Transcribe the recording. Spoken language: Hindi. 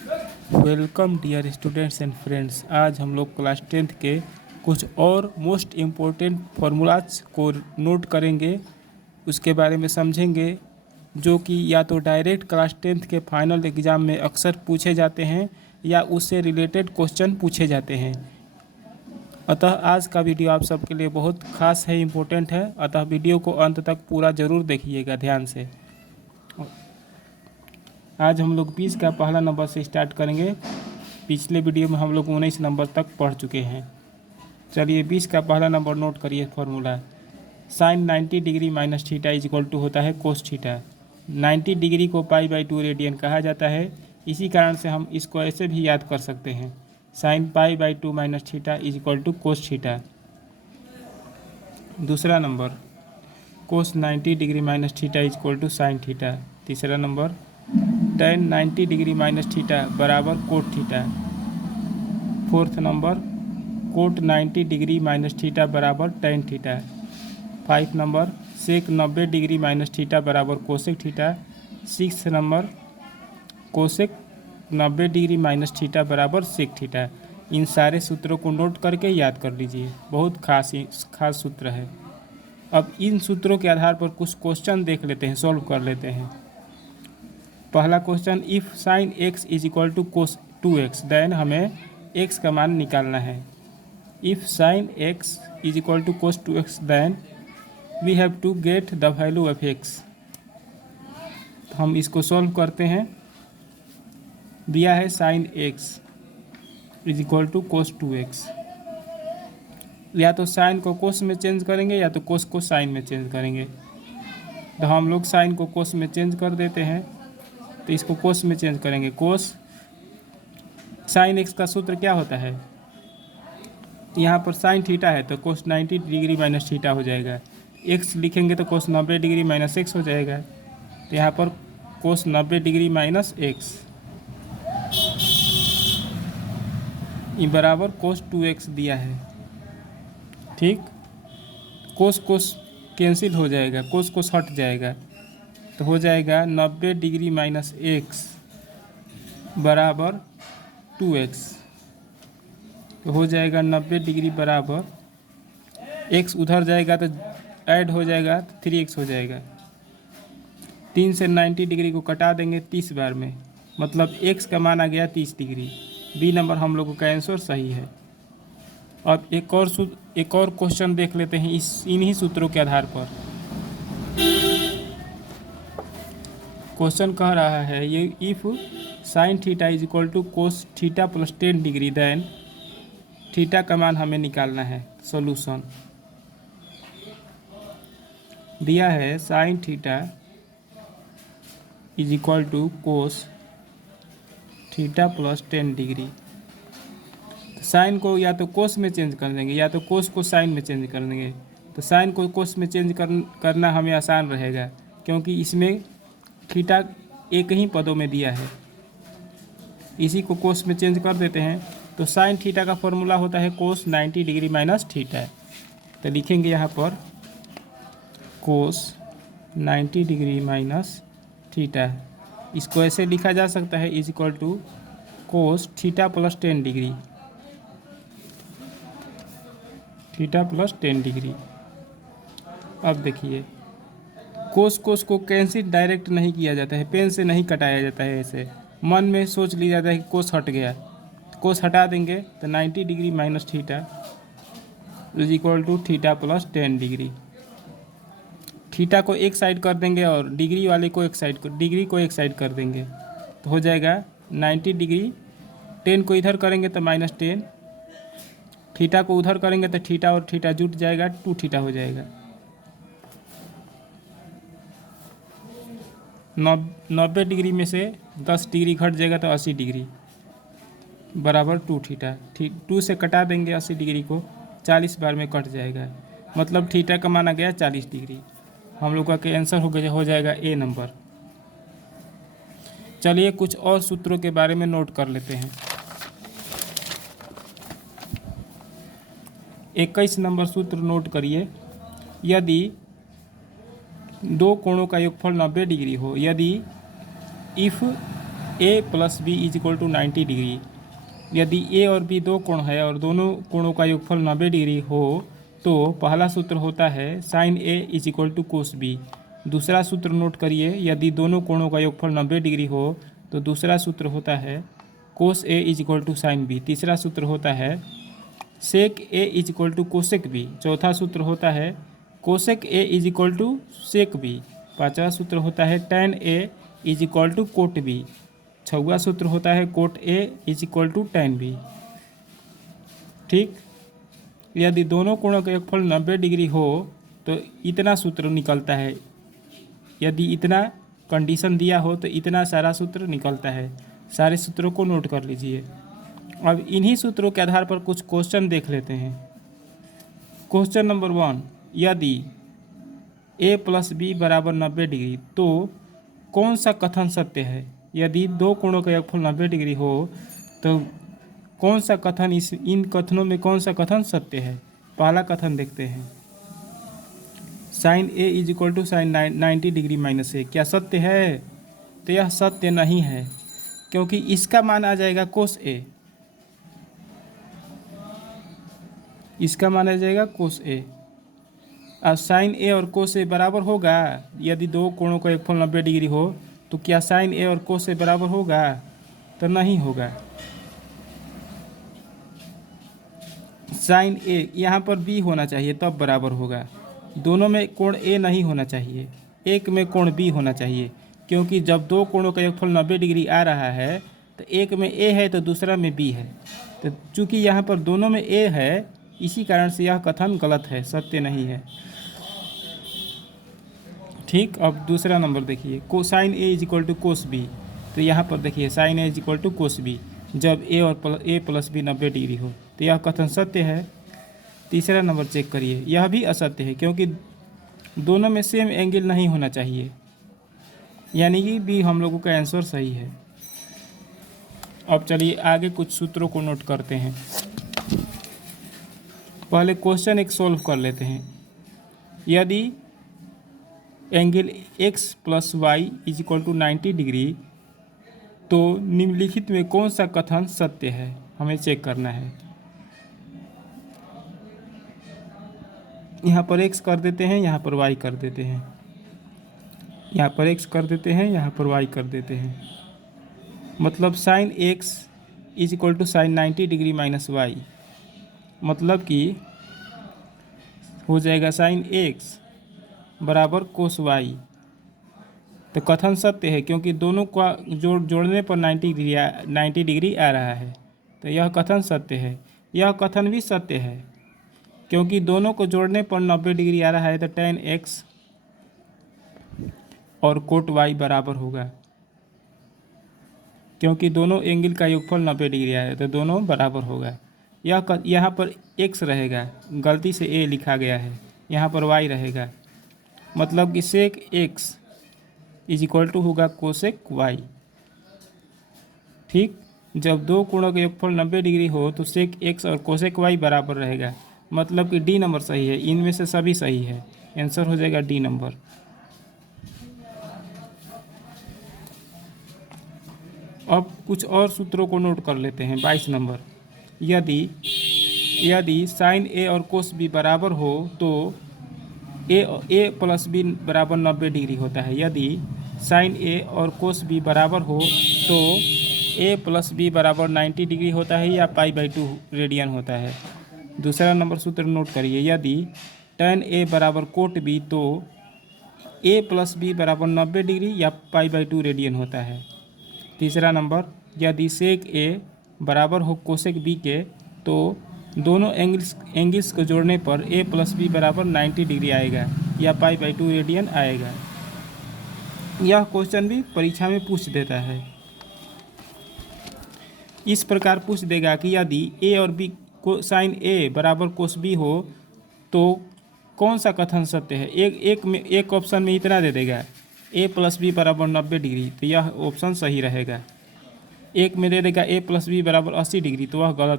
Welcome dear students and friends. आज हम लोग क्लास 10th के कुछ और मोस्ट इम्पोर्टेंट फार्मूलाज को नोट करेंगे, उसके बारे में समझेंगे, जो कि या तो डायरेक्ट क्लास 10th के फाइनल एग्ज़ाम में अक्सर पूछे जाते हैं या उससे रिलेटेड क्वेश्चन पूछे जाते हैं। अतः आज का वीडियो आप सबके लिए बहुत खास है, इम्पोर्टेंट है। अतः वीडियो को अंत तक पूरा ज़रूर देखिएगा ध्यान से। आज हम लोग 20 का पहला नंबर से स्टार्ट करेंगे। पिछले वीडियो में हम लोग 19 नंबर तक पढ़ चुके हैं। चलिए 20 का पहला नंबर नोट करिए। Formula sine 90 degree minus theta is equal to होता है कोस थीटा। 90 डिग्री को π/2 रेडियन कहा जाता है। इसी कारण से हम इसको ऐसे भी याद कर सकते हैं, sine π/2 minus theta is equal to cos theta. दूसरा number cos 90 degree minus theta is equal to sine theta. तीसरा number tan 90 degree minus theta बराबर cot theta. Fourth number cot 90 degree minus theta बराबर tan theta. 5 number sec 90 degree minus theta बराबर cosec theta. 6 number cosec 90 degree minus theta बराबर सेक थीटा। इन सारे सूत्रों को नोट करके याद कर लीजिए, बहुत खास सूत्र है। अब इन सूत्रों के आधार पर कुछ क्वेश्चन देख लेते हैं, सॉल्व कर लेते हैं। पहला question, if sine x is equal to cos 2x then हमें x का मान निकालना है। If sine x is equal to cos 2x then we have to get the value of x। तो हम इसको सॉल्व करते हैं। दिया है sine x is equal to cos 2x। या तो साइन को कोस में चेंज करेंगे या तो कोस को साइन में चेंज करेंगे। तो हम लोग साइन को कोस में चेंज कर देते हैं, तो इसको कोस में चेंज करेंगे। कोस साइन एक्स का सूत्र क्या होता है, यहाँ पर साइन थीटा है तो कोस 90 डिग्री माइनस थीटा हो जाएगा। एक्स लिखेंगे तो कोस 90 डिग्री माइनस एक्स हो जाएगा। तो यहाँ पर कोस 90 डिग्री माइनस एक्स बराबर कोस 2x दिया है। ठीक, कोस कोस कैंसिल हो जाएगा, कोस कोस हट जाएगा, तो हो जाएगा 90 डिग्री माइनस एक्स बराबर 2x। तो हो जाएगा 90 डिग्री बराबर x उधर जाएगा तो ऐड हो जाएगा तो 3x हो जाएगा। 3 से 90 डिग्री को कटा देंगे 30 बार में, मतलब x का मान आ गया 30 डिग्री। बी नंबर हम लोगों का आंसर सही है। अब एक और क्वेश्चन देख लेते हैं इन्हीं सूत्रों के आधार पर। क्वेश्चन कह रहा है ये, if sine theta is equal to cos theta plus 10 degree then theta का मान हमें निकालना है। सॉल्यूशन दिया है sine theta is equal to cos theta plus 10 degree. Sine को या तो कोस में चेंज कर देंगे या तो कोस को साइन में चेंज कर देंगे। तो साइन को कोस में चेंज करना हमें आसान रहेगा, क्योंकि इसमें थीटा एक ही पदों में दिया है। इसी को कोस में चेंज कर देते हैं। तो साइन थीटा का फॉर्मूला होता है कोस 90 डिग्री माइनस थीटा। तो लिखेंगे यहाँ पर कोस 90 डिग्री माइनस थीटा। इसको ऐसे लिखा जा सकता है is equal to cos theta plus 10 degree, theta plus 10 degree. अब देखिए, कोस को कैंसिल डायरेक्ट नहीं किया जाता है, पेन से नहीं कटाया जाता है। ऐसे मन में सोच लिया जाता है कि कोस हट गया, कोस हटा देंगे तो 90 degree minus theta is equal to theta plus 10 degree. Theta को एक साइड कर देंगे और डिग्री वाले को एक साइड डिग्री को एक साइड कर देंगे, तो हो जाएगा 90 डिग्री। 10 को इधर करेंगे तो माइनस 10, थीटा को उधर करेंगे तो थीटा और थीटा जुट जाएगा, 2 थीटा हो जाएगा। 90 डिग्री में से 10 डिग्री घट जाएगा तो 80 डिग्री बराबर 2 थीटा। 2 से कटा देंगे 80 डिग्री को, 40 बार में कट जाएगा, मतलब थीटा का मान आ गया 40 डिग्री। हम लोग का आंसर हो जाएगा ए नंबर। चलिए कुछ और सूत्रों के बारे में नोट कर लेते हैं। 21 नंबर सूत्र नोट करिए। यदि दो कोणों का योगफल 90 डिग्री हो, यदि if A plus B is equal to 90 degree. यदि ए और बी दो कोण है और दोनों कोणों का योगफल 90 डिग्री हो तो पहला सूत्र होता है sine A is equal to cos B. दूसरा सूत्र नोट करिए, यदि दोनों कोणों का योगफल 90 डिग्री हो तो दूसरा सूत्र होता है cos A is equal to sine B. तीसरा सूत्र होता है sec A is equal to cosec B. चौथा सूत्र होता है cosec A is equal to sec B. पांचवा सूत्र होता है tan A is equal to cot B. छठवां सूत्र होता है cot A is equal to tan B. ठीक, यदि दोनों कोणों का योगफल 90 डिग्री हो तो इतना सूत्र निकलता है। यदि इतना कंडीशन दिया हो तो इतना सारा सूत्र निकलता है। सारे सूत्रों को नोट कर लीजिए। अब इन्हीं सूत्रों के आधार पर कुछ क्वेश्चन देख लेते हैं। क्वेश्चन नंबर 1, यदि a प्लस बी बराबर 90 डिग्री तो कौन सा कथन सत्य है। यदि दो कोणों का योगफल 90 डिग्री हो तो कौन सा कथन, इन कथनों में कौन सा कथन सत्य है। पहला कथन देखते हैं, sine A is equal to sine 90 degree minus A. क्या सत्य है? तो यह सत्य नहीं है, क्योंकि इसका मान आ जाएगा कोस ए। इसका मान आ जाएगा कोस ए। अब साइन ए और कोस ए बराबर होगा। यदि दो कोणों का योगफल 90 डिग्री हो तो क्या साइन ए और कोस ए बराबर होगा? तो नहीं होगा। साइन ए यहाँ पर बी होना चाहिए तब बराबर होगा। दोनों में कोण ए नहीं होना चाहिए, एक में कोण बी होना चाहिए, क्योंकि जब दो कोणों का योगफल 90 डिग्री आ रहा है तो एक में ए है तो दूसरा में बी है। तो चूँकि यहाँ पर दोनों में ए है, इसी कारण से यह कथन गलत है, सत्य नहीं है। ठीक, अब दूसरा नंबर देखिए, को sine A is equal to cos B. तो यहाँ पर देखिए sine A is equal to cos B जब ए प्लस बी 90 डिग्री हो, तो यह कथन सत्य है। तीसरा नंबर चेक करिए, यह भी असत्य है, क्योंकि दोनों में सेम एंगल नहीं होना चाहिए, यानी कि बी हम लोगों का आंसर सही है। अब चलिए आगे कुछ सूत्रों को नोट करते हैं। पहले क्वेश्चन एक सॉल्व कर लेते हैं। यदि angle x plus y is equal to 90 degree तो निम्नलिखित में कौन सा कथन सत्य है, हमें चेक करना है। यहाँ पर x कर देते हैं, यहाँ पर y कर देते हैं, यहाँ पर x कर देते हैं, यहाँ पर y कर देते हैं। मतलब sine x is equal to sine 90 degree minus y, मतलब कि हो जाएगा साइन x बराबर कोस वाई। तो कथन सत्य है, क्योंकि दोनों का जोड़ने पर 90 डिग्री आ रहा है, तो यह कथन सत्य है। यह कथन भी सत्य है, क्योंकि दोनों को जोड़ने पर 90 डिग्री आ रहा है, तो tan x और कोट y बराबर होगा, क्योंकि दोनों एंगल का योगफल 90 डिग्री आया है, तो दोनों बराबर होगा। यहाँ पर x रहेगा, गलती से a लिखा गया है, यहाँ पर y रहेगा, मतलब कि सेक x इज इक्वल टू होगा कोसेक y। ठीक, जब दो कोणों का योगफल 90 डिग्री हो तो सेक x और कोसेक y बराबर रहेगा, मतलब कि डी नंबर सही है। इनमें से सभी सही है, आंसर हो जाएगा डी नंबर। अब कुछ और सूत्रों को नोट कर लेते हैं। 22 नंबर, यदि साइन ए और कोस बी बराबर हो तो ए प्लस बी बराबर 90 डिग्री होता है। यदि साइन ए और कोस बी बराबर हो तो ए प्लस बी बराबर 90 डिग्री होता है या π/2 रेडियन होता है। दूसरा नंबर सूत्र नोट करिए, यदि tan ए बराबर कोट बी तो ए प्लस बी बराबर 90 डिग्री या π/2 रेडियन होता है। तीसरा नंबर, यदि सेक ए बराबर हो कोसेक बी के तो दोनों एंगल्स को जोड़ने पर ए प्लस बी बराबर 90 डिग्री आएगा या π/2 रेडियन आएगा। यह क्वेश्चन भी परीक्षा में पूछ देता है। इस प्रकार पूछ देगा कि यदि ए और बी को साइन ए बराबर कोस बी हो तो कौन सा कथन सत्य है। एक ऑप्शन में इतना दे देगा, ए प्लस बी बराबर 90 डिग्री, तो यह ऑप्शन सही रहेगा। एक में दे देगा ए प्लस बी बराबर 80 डिग्री, तो वह गलत